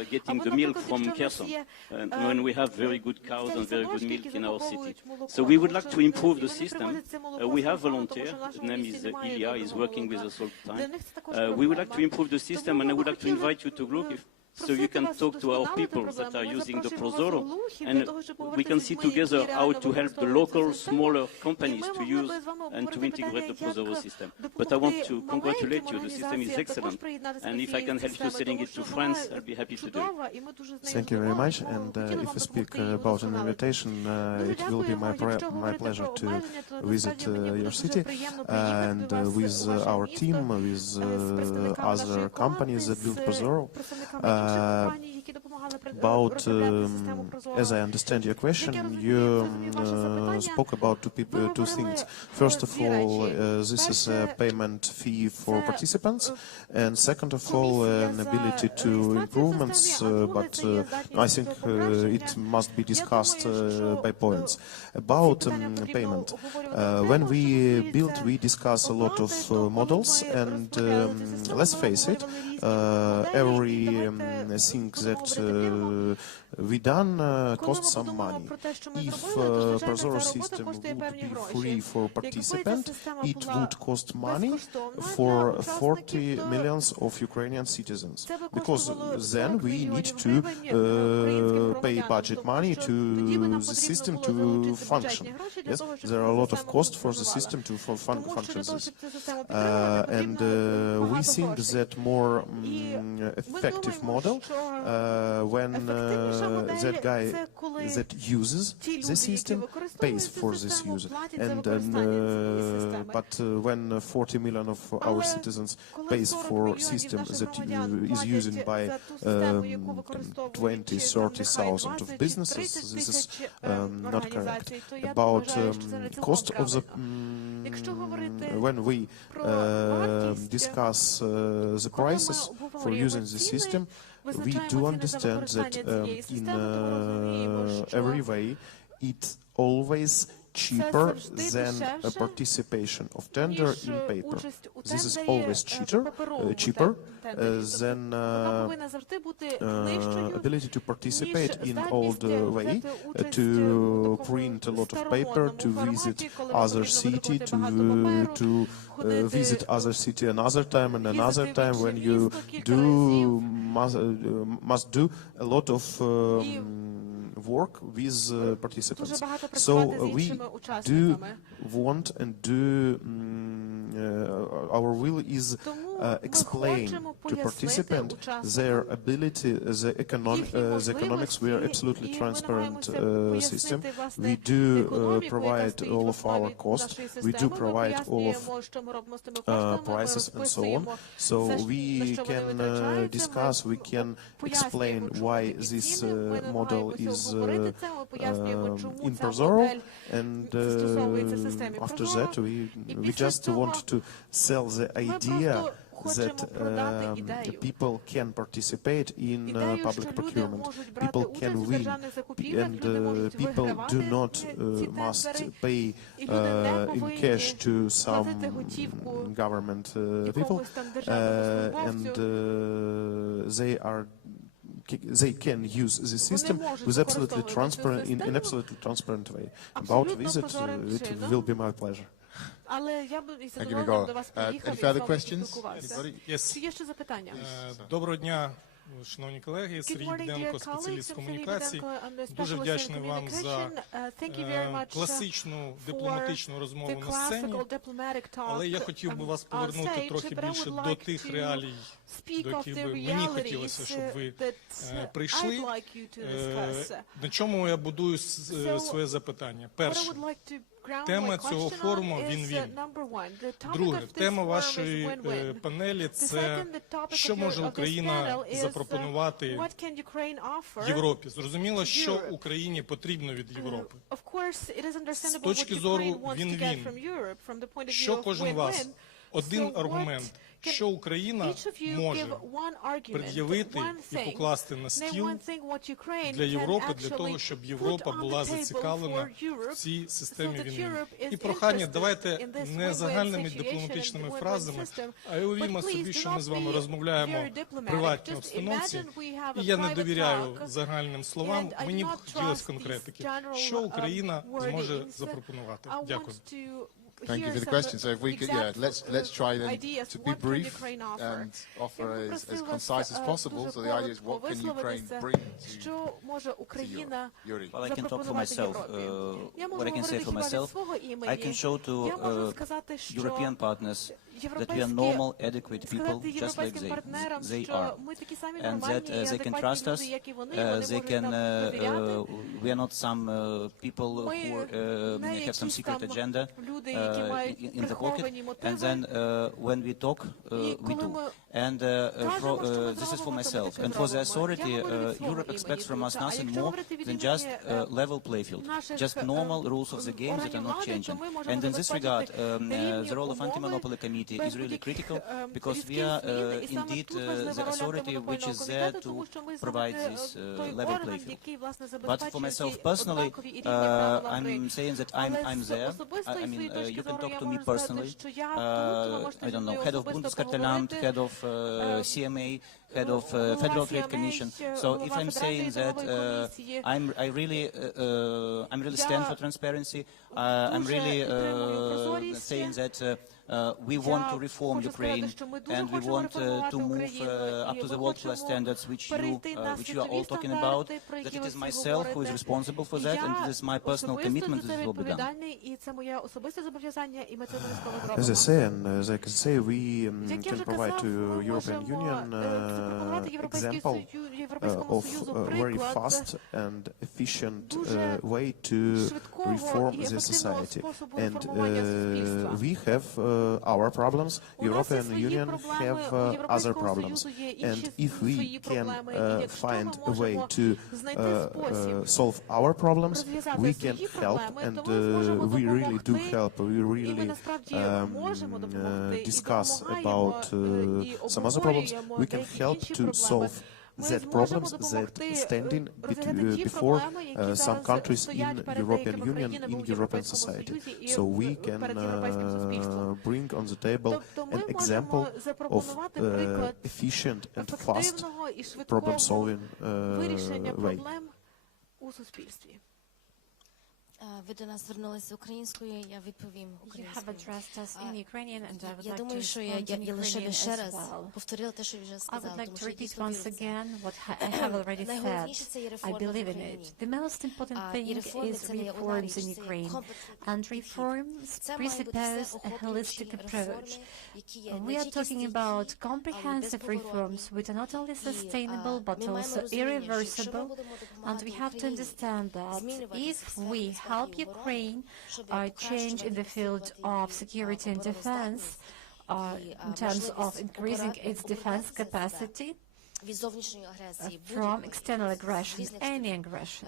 getting the milk from Kherson, when we have very good cows and very good milk in our city. So we would like to improve the system. We have volunteer, his name is Ilya, he's working with us all the time. We would like to improve the system, and I would like to invite you to Kyiv so you can talk to our people that are using the Prozoro, and we can see together how to help the local, smaller companies to use and to integrate the Prozoro system. But I want to congratulate you, the system is excellent, and if I can help you selling it to France, I'll be happy to do it. Thank you very much, and if we speak about an invitation, it will be my pleasure to visit your city, and with our team, with other companies that build Prozoro. About, as I understand your question, you spoke about two things. First of all, this is a payment fee for participants, and second of all, an ability to improvements, but I think it must be discussed by points. About payment, when we build, we discuss a lot of models, and let's face it, everything that we done costs some money. If Prozoro system would be free for participant, it would cost money for 40 million of Ukrainian citizens, because then we need to pay budget money to the system to function. Yes, there are a lot of costs for the system to function this. And we think that more effective model when that guy that uses the system pays for this user, and but when 40 million of our citizens pays for system that is used by 20-30,000 of businesses, this is not correct. About cost of the when we discuss the prices for using the system, we do understand that in every way it's always cheaper than a participation of tender in paper. This is always cheaper than ability to participate in old way, to print a lot of paper, to visit other city, to visit other city another time and another time, when you must do a lot of work with participants. So we do want and do our will is explain to participant their ability, the economics. We are absolutely transparent system. We do provide all of our costs. We do provide all of prices and so on. So we can discuss, we can explain why this model is in Prozoro, and after that we just want to sell the idea that people can participate in public procurement, people can win, and people do not must pay in cash to some government people, and they can use the system with absolutely transparent, in an absolutely transparent way. About visit, it will be my pleasure. Thank you, Miguel. Any further questions? Yes. Доброго дня, шановні колеги. Сергій Біденко, спеціаліст комунікацій. Дуже вдячний вам за класичну дипломатичну розмову на сцені, але я хотів би вас повернути трохи більше до тих реалій, до яких би мені хотілося, щоб ви прийшли. На чому я будую своє запитання? Перше. Тема цього форуму – він-він. Друге, тема вашої панелі – це що може Україна запропонувати Європі. Зрозуміло, що Україні потрібно від Європи. З точки зору він-він, що кожен вас, один аргумент, що Україна може пред'явити і покласти на стіл для Європи, для того, щоб Європа була зацікавлена в цій системі війни. І прохання, давайте не загальними дипломатичними фразами, а уявімо собі, що ми з вами розмовляємо в приватній обстановці, і я не довіряю загальним словам, мені б хотілося конкретики. Що Україна зможе запропонувати? Дякую. Thank you for the question. So if we could, let's try then to be brief and offer as concise as possible. So the idea is, what can Ukraine bring to Europe? Yuri. Well, I can talk for myself. What I can say for myself, I can show to European partners that we are normal, adequate people, just like they are, and that they can trust us. They can. We are not some people who have some secret agenda in the pocket, and then when we talk, we do. And this is for myself. And for the authority, Europe expects from us nothing more than just level play field, just normal rules of the game that are not changing. And in this regard, the role of anti-monopoly committee is really critical, because we are indeed the authority which is there to provide this level play field. But for myself personally, I'm saying that I'm there. I mean, you can talk to me personally. I don't know, head of Bundeskartellamt, head of CMA, head of Federal Trade Commission. So if I'm saying that I really stand for transparency, I'm really saying that we want to reform Ukraine, and we want to move up to the world-class standards which you are all talking about, that it is myself who is responsible for that, and it is my personal commitment that it will be done. As I say, and as I can say, we can provide to European Union example of a very fast and efficient way to reform the society. And we have our problems, European Union have other problems. And if we can find a way to solve our problems, we can help, and we really do help. We really discuss about some other problems. We can help to solve that problems that standing before some countries in European Union, in European society. So we can bring on the table an example of efficient and fast problem-solving way. Ви до нас звернулися українською, я відповім українською. Я думаю, що я лише ще раз повторила те, що я вже сказала. Найголовніше це є реформи в Україні. І реформи це не одна річ, це є комплекс. Це має бути все охоплюючі реформи, які є не тільки стійкі, але й безповоротні. Which are not only sustainable but also irreversible, and we have to understand that if we help Ukraine change in the field of security and defense, in terms of increasing its defense capacity, from external aggression, any aggression,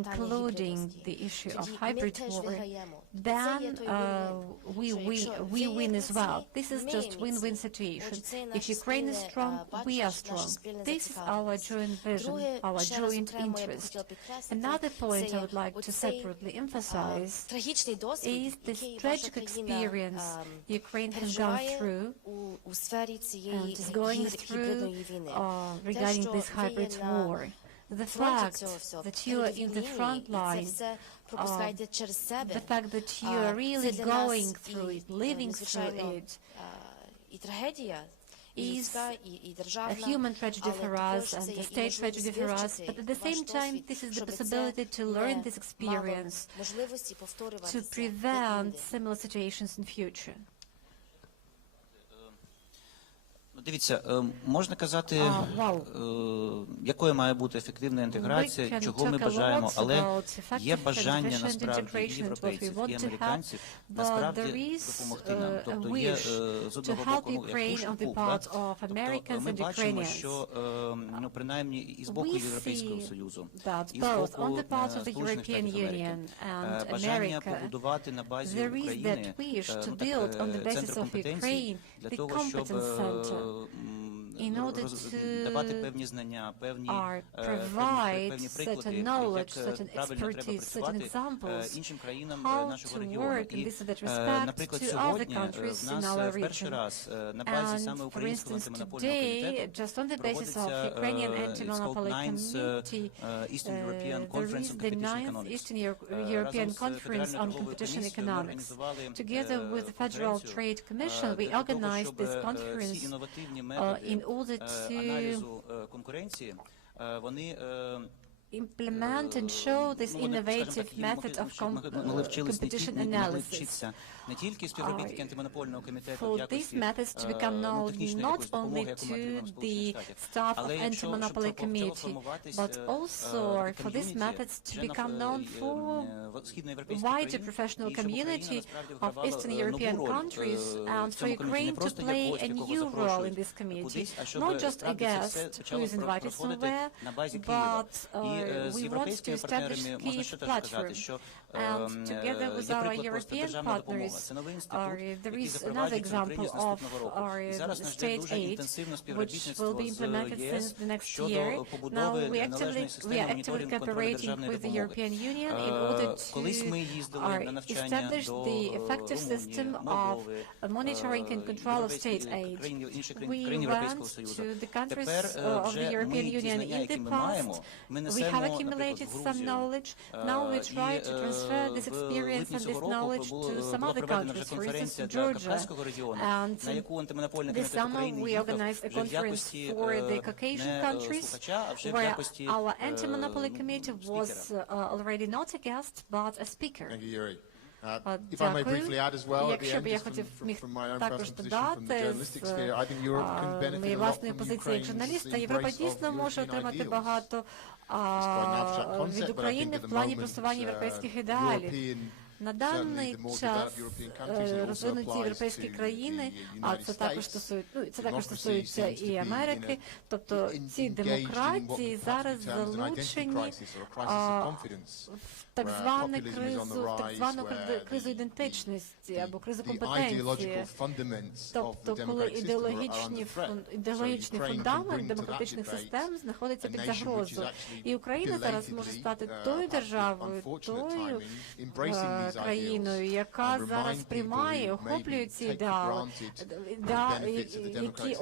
including the issue of hybrid war, then we win as well. This is just win-win situation. If Ukraine is strong, we are strong. This is our joint vision, our joint interest. Another point I would like to separately emphasize is this tragic experience Ukraine has gone through and is going through regarding this hybrid war. The fact that you are in the front line, the fact that you are really going through it, living through it, is a human tragedy for us and a state tragedy for us, but at the same time, this is the possibility to learn this experience, to prevent similar situations in future. Дивіться, можна казати, якою має бути ефективна інтеграція, чого ми бажаємо, але є бажання насправді і європейців, і американців насправді допомогти нам. Тобто є з одного боку як push pull, тобто ми бачимо, що принаймні і з боку Європейського Союзу, і з боку Сполучених Штатів Америки бажання побудувати на базі України центр компетенцій для того, щоб in order давати певні знання, певні certain knowledge, certain expertise, certain examples, іншим країнам how нашого to регіону. work in І, this respect наприклад, to other сьогодні countries в in нас our перший region. раз на базі саме And, for Українського instance, антимонопольного today, комітету just on the basis of проводиться Ukrainian it's called anti-monopoly Ninth committee, Eastern European there Conference is on the Competition 9th Economics. Eastern European Conference on Competition Economics. Together with the Federal Trade Commission, we organized this conference in order to implement and show this innovative method of competition analysis. For these methods to become known not only to the staff of Anti-Monopoly Committee, but also for these methods to become known for wider professional community of Eastern European countries and for Ukraine to play a new role in this committee, not just a guest who is invited somewhere, but we want to establish Kyiv platform. And together with our European partners, there is another example of our state aid, which will be implemented since the next year. Now we are actively cooperating with the European Union in order to establish the effective system of monitoring and control of state aid. We went to the countries of the European Union in the past. We have accumulated some knowledge. Now we try to transfer this experience and this knowledge to some other countries, for instance, to Georgia. And this summer we organized a conference for the Caucasian countries, where our anti-monopoly committee was already not a guest, but a speaker. Thank you, Yuri. If I may briefly add as well, at the end, just from my own personal position, from the journalistic sphere, I think Europe can benefit a lot from Ukraine's embrace of European ideals. Від України в плані просування європейських ідеалів. На даний час розвинуті європейські країни, а це також стосується і Америки, тобто ці демократії зараз залучені в так звану кризу ідентичності або кризу компетенції. Тобто, коли ідеологічний фундамент демократичних систем знаходиться під загрозою. І Україна зараз може стати тою державою, тою країною, яка зараз приймає, охоплює ці ідеали, які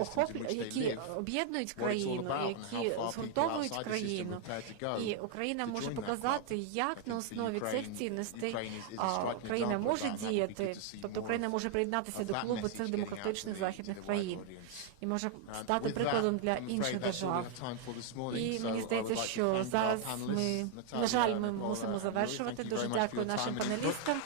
об'єднують країну, які згуртовують країну. І Україна може показати, як на основі цих цінностей Україна може діяти, тобто Україна може приєднатися до клубу цих демократичних західних країн і може стати прикладом для інших держав. І мені здається, що зараз на жаль, ми мусимо завершувати. Дуже дякую нашим панелістам.